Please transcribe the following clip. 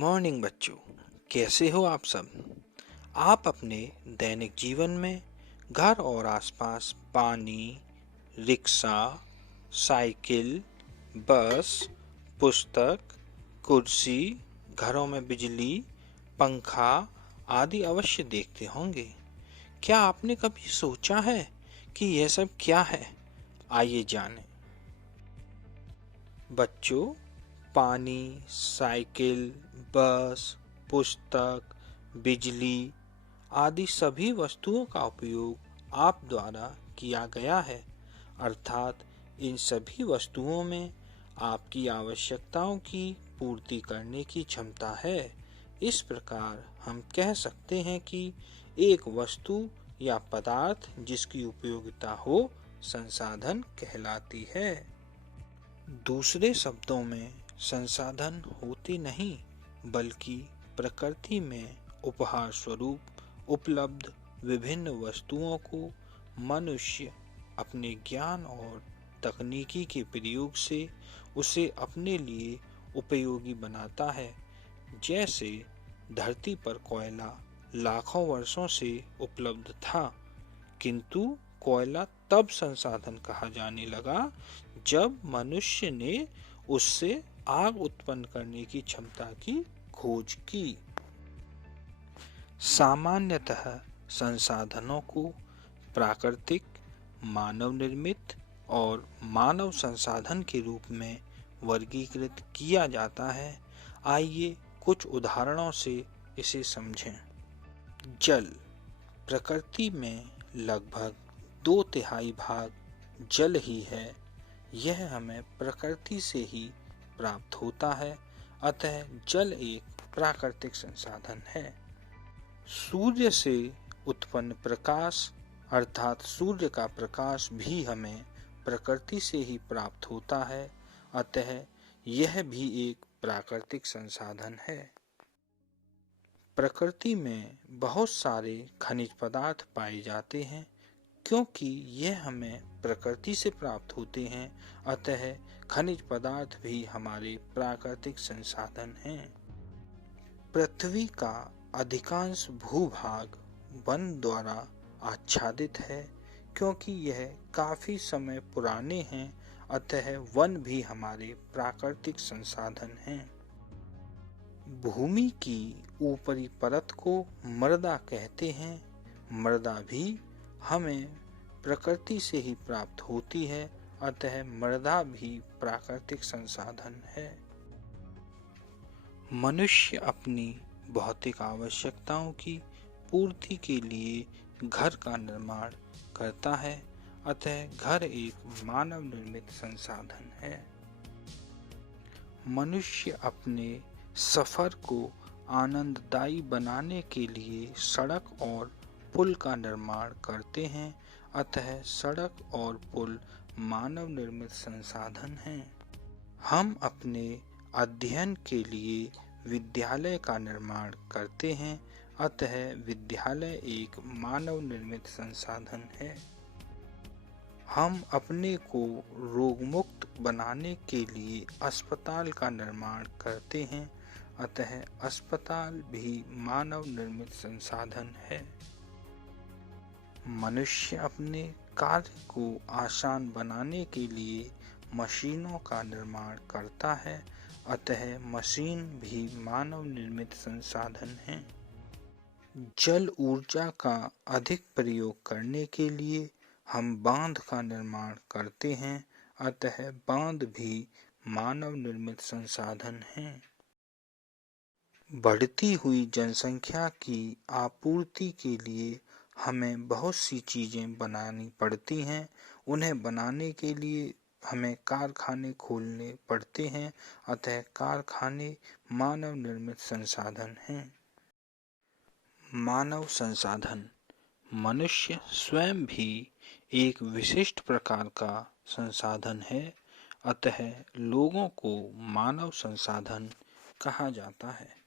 Morning बच्चों, कैसे हो आप सब। आप अपने दैनिक जीवन में घर और आसपास पानी, रिक्शा, साइकिल, बस, पुस्तक, कुर्सी, घरों में बिजली, पंखा आदि अवश्य देखते होंगे। क्या आपने कभी सोचा है कि यह सब क्या है? आइए जानें। बच्चों, पानी, साइकिल, बस, पुस्तक, बिजली आदि सभी वस्तुओं का उपयोग आप द्वारा किया गया है, अर्थात इन सभी वस्तुओं में आपकी आवश्यकताओं की पूर्ति करने की क्षमता है। इस प्रकार हम कह सकते हैं कि एक वस्तु या पदार्थ जिसकी उपयोगिता हो, संसाधन कहलाती है। दूसरे शब्दों में संसाधन होते नहीं, बल्कि प्रकृति में उपहार स्वरूप उपलब्ध विभिन्न वस्तुओं को मनुष्य अपने ज्ञान और तकनीकी के प्रयोग से उसे अपने लिए उपयोगी बनाता है। जैसे धरती पर कोयला लाखों वर्षों से उपलब्ध था, किंतु कोयला तब संसाधन कहा जाने लगा जब मनुष्य ने उससे आग उत्पन्न करने की क्षमता की खोज की। सामान्यतः संसाधनों को प्राकृतिक, मानव निर्मित और मानव संसाधन के रूप में वर्गीकृत किया जाता है। आइए कुछ उदाहरणों से इसे समझें। जल। प्रकृति में लगभग 2/3 भाग जल ही है। यह हमें प्रकृति से ही प्राप्त होता है, अतः जल एक प्राकृतिक संसाधन है। सूर्य से उत्पन्न प्रकाश अर्थात सूर्य का प्रकाश भी हमें प्रकृति से ही प्राप्त होता है, अतः यह भी एक प्राकृतिक संसाधन है। प्रकृति में बहुत सारे खनिज पदार्थ पाए जाते हैं। क्योंकि यह हमें प्रकृति से प्राप्त होते हैं, अतः खनिज पदार्थ भी हमारे प्राकृतिक संसाधन हैं। पृथ्वी का अधिकांश भूभाग वन द्वारा आच्छादित है। क्योंकि यह काफी समय पुराने हैं, अतः वन भी हमारे प्राकृतिक संसाधन हैं। भूमि की ऊपरी परत को मृदा कहते हैं। मृदा भी हमें प्रकृति से ही प्राप्त होती है, अतः मृदा भी प्राकृतिक संसाधन है। मनुष्य अपनी भौतिक आवश्यकताओं की पूर्ति के लिए घर का निर्माण करता है, अतः घर एक मानव निर्मित संसाधन है। मनुष्य अपने सफर को आनंददायी बनाने के लिए सड़क और पुल का निर्माण करते हैं, अतः सड़क और पुल मानव निर्मित संसाधन हैं। हम अपने अध्ययन के लिए विद्यालय का निर्माण करते हैं, अतः विद्यालय एक मानव निर्मित संसाधन है। हम अपने को रोगमुक्त बनाने के लिए अस्पताल का निर्माण करते हैं, अतः अस्पताल भी मानव निर्मित संसाधन है। मनुष्य अपने कार्य को आसान बनाने के लिए मशीनों का निर्माण करता है, अतः मशीन भी मानव निर्मित संसाधन है। जल ऊर्जा का अधिक प्रयोग करने के लिए हम बांध का निर्माण करते हैं, अतः बांध भी मानव निर्मित संसाधन है। बढ़ती हुई जनसंख्या की आपूर्ति के लिए हमें बहुत सी चीजें बनानी पड़ती हैं। उन्हें बनाने के लिए हमें कारखाने खोलने पड़ते हैं, अतः कारखाने मानव निर्मित संसाधन हैं। मानव संसाधन। मनुष्य स्वयं भी एक विशिष्ट प्रकार का संसाधन है, अतः लोगों को मानव संसाधन कहा जाता है।